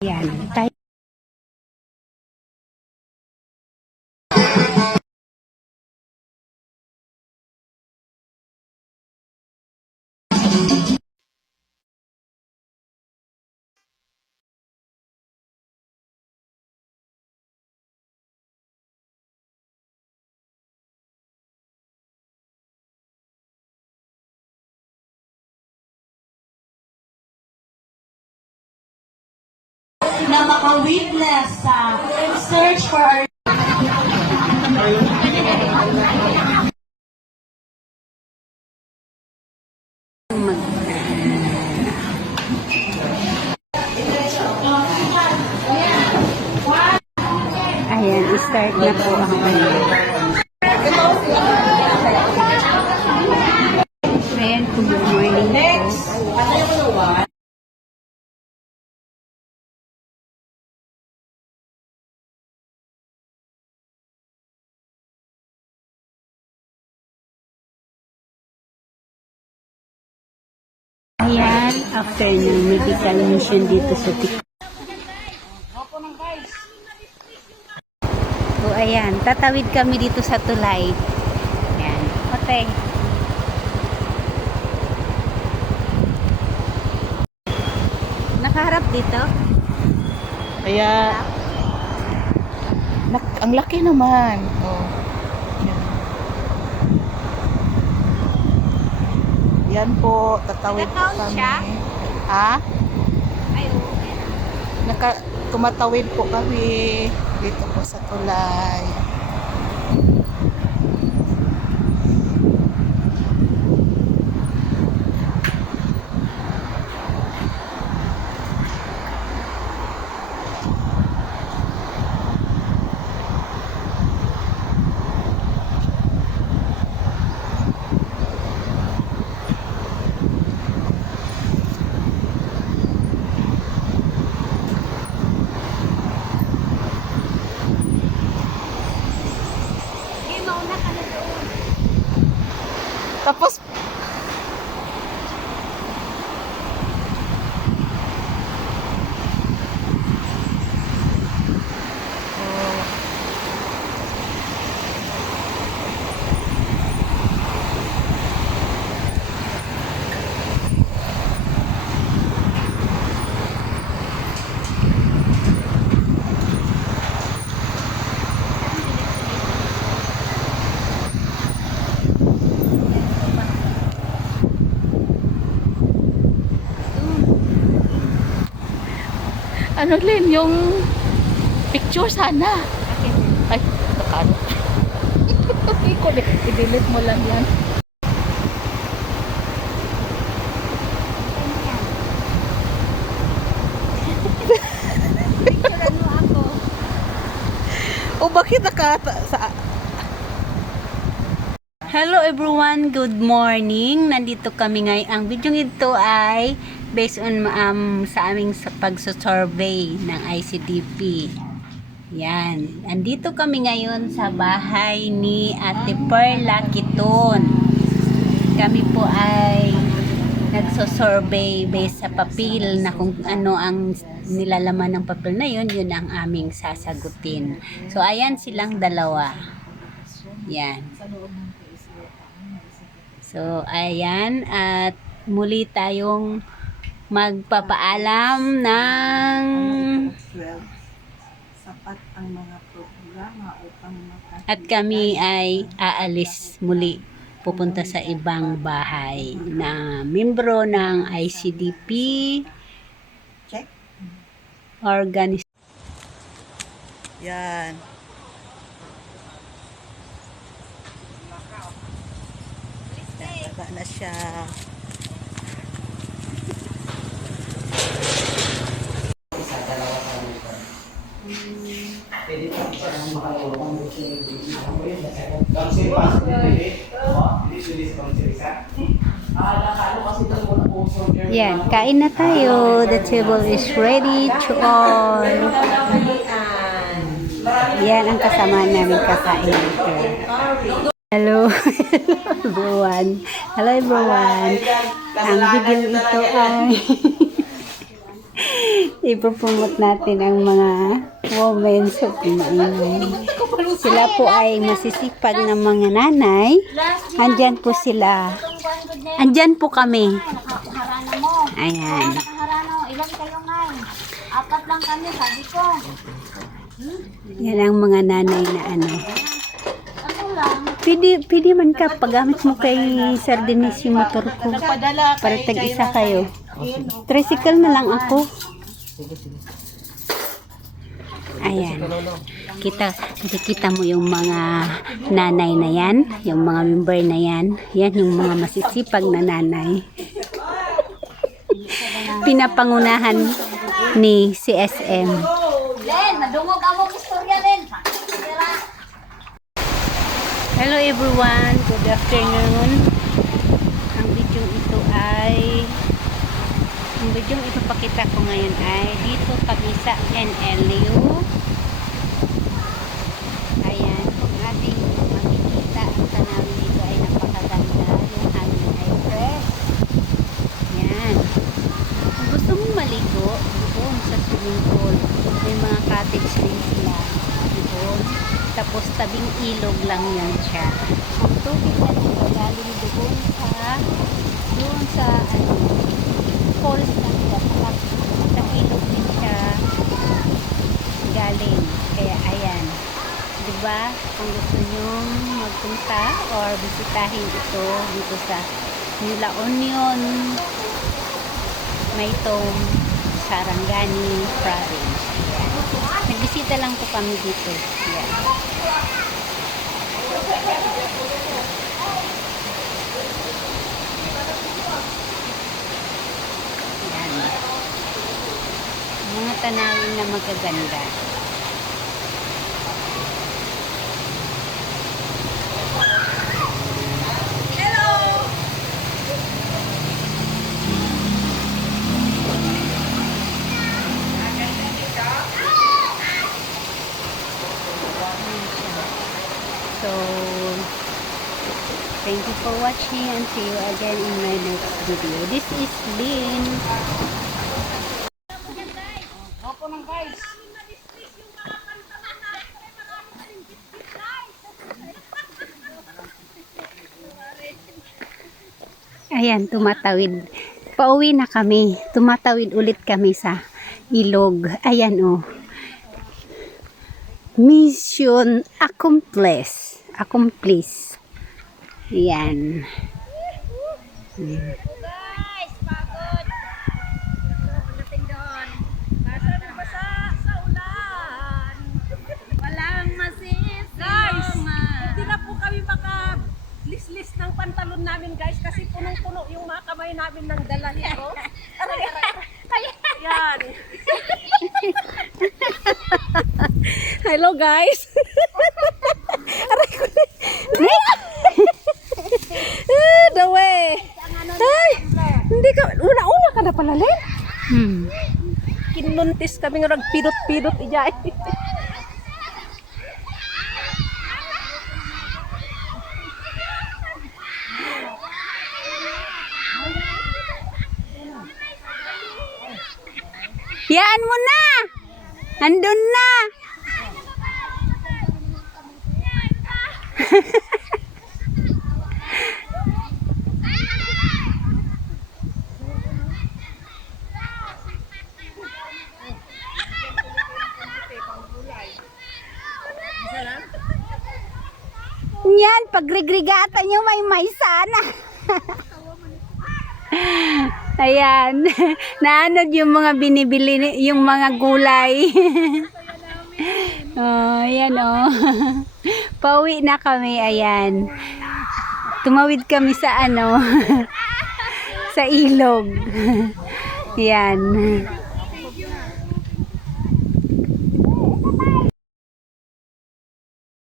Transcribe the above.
Yan. Tayo. Na maka-witness sa search for our Ayan, start na po ang ano. Ayan, good morning. next. Ayan, after ng medical mission dito sa Tikal. So, ayan, tatawid kami dito sa tulay. Ayan, ote. Nakaharap dito? Kaya, ang laki naman. Oh. Yan po, tatawid po Naka-count kami. siya? Ha? Ay, okay. Tumatawid po kami dito po sa tulay. Tapos, ano Lin, yung picture sana. Ay, nakano. I-delete mo lang yan. O bakit sa Hello everyone, good morning. Nandito kami ngayon. Ang video ito ay based on sa aming pagsusurvey ng ICDP. Yan. Andito kami ngayon sa bahay ni Ate Perla Kiton. Kami po ay nagsusurvey based sa papel na kung ano ang nilalaman ng papel na yun, yun ang aming sasagutin. So ayan silang dalawa. Yan. So, ayan, at muli tayong magpapaalam ng sapat ang mga programa upang at kami ay aalis muli pupunta sa ibang bahay na membro ng ICDP organization. yan. Baba na siya. Yan, kain na tayo. The table is ready to all. Maraming Yan ang kasama namin kakain dito. Hello everyone. Hello everyone. Ang video ito ay ipopromote natin ang mga women sa Pilipinas. Sila po ay masisipag na mga nanay. Andyan po sila. Andyan po kami. Ayan. Ilan kayo ngayon? 4 lang kami, sabi ko. Yan ang mga nanay na ano. Ano lang? Pwede man ka paggamit mo kay Sir Dennis yung motor ko. Para tag-isa kayo. Tricycle na lang ako. Ayan. Kita mo yung mga nanay na yan. Yung mga member na yan. Yan yung mga masisipag na nanay. Pinapangunahan ni CSM. Len, madungog among istorya, Len. Hello everyone, good afternoon. Ang video ipapakita ko ngayon ay dito kami sa NLU. Ayan, kung ating makikita ang tanawin dito ay napakaganda. Yung hangin ay fresh. Yan. Kung gusto mong maligo, doon sa swimming pool, may mga cottage din sila. Doon. Tapos tabing ilog lang yan siya. Ang tubig na dito galing doon sa falls na siya. Sa ilog din siya galing. Kaya ayan. Diba? Kung gusto nyong magpunta or bisitahin ito dito sa La Union, Maytong, Sarangani Province. Ayan. Nagbisita lang po kami dito. Ayan. Ayan. Mga tanawin na magaganda. So, thank you for watching and see you again in my next video. This is Lynn. Ayan, tumatawid. Pauwi na kami. Tumatawid ulit kami sa ilog. Ayan, oh. Mission accomplished. Accomplished. Yan. Guys, pagod. Pagdating doon. Basa sa ulan. Walang masisima. Guys, hindi na po kami maka-list ng pantalon namin, guys, kasi punong-puno yung mga kamay namin ng dala nito. Yan. Hello, guys. Aray ko. The way. Ay, hindi ka, una ka na pala, Len. Kinuntis kami nga nagpidot-pidot ijay. Yaan mo na! Andun na! Yan, pagrigligatan nyo may sana. Ayan. Naanod yung mga binibili, yung mga gulay. Oh, ayan oh. Pauwi na kami, ayan. Tumawid kami sa sa ilog. Ayan.